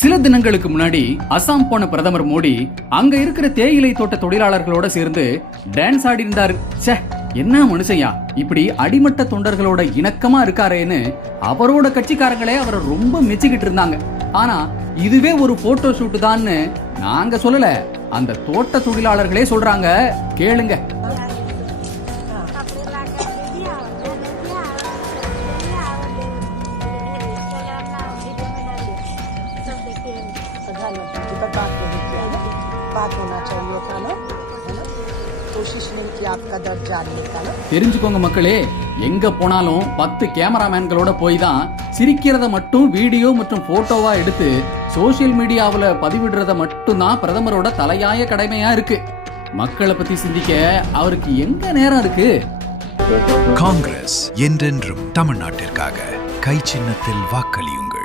சில தினங்களுக்கு முன்னாடி அசாம் போன பிரதமர் மோடி அங்க இருக்கிற தேயிலை தோட்ட தொழிலாளர்களோட சேர்ந்து டான்ஸ் ஆடி இருந்தாரு. என்ன மனுஷையா இப்படி அடிமட்ட தொண்டர்களோட இணக்கமா இருக்காரேன்னு அவரோட கட்சிக்காரங்களே அவரை ரொம்ப மெச்சிக்கிட்டு இருந்தாங்க. ஆனா இதுவே ஒரு போட்டோ ஷூட் தான்னு நாங்க சொல்லல, அந்த தோட்ட தொழிலாளர்களே சொல்றாங்க. கேளுங்க. தெரிஞ்சுக்கோங்க மக்களே, எங்க போனாலும் 10 கேமராமேன்களோட போய் தான் சிரிக்கிறத மட்டும் வீடியோ மற்றும் போட்டோவா எடுத்து சோசியல் மீடியாவுல பதிவிடுறத மட்டும் தான் பிரதமரோட தலையாய கடமையா இருக்கு. மக்களை பத்தி சிந்திக்க அவருக்கு எங்க நேரம் இருக்கு? காங்கிரஸ் என்றென்றும் தமிழ்நாட்டிற்காக. கை சின்னத்தில் வாக்களியுங்கள்.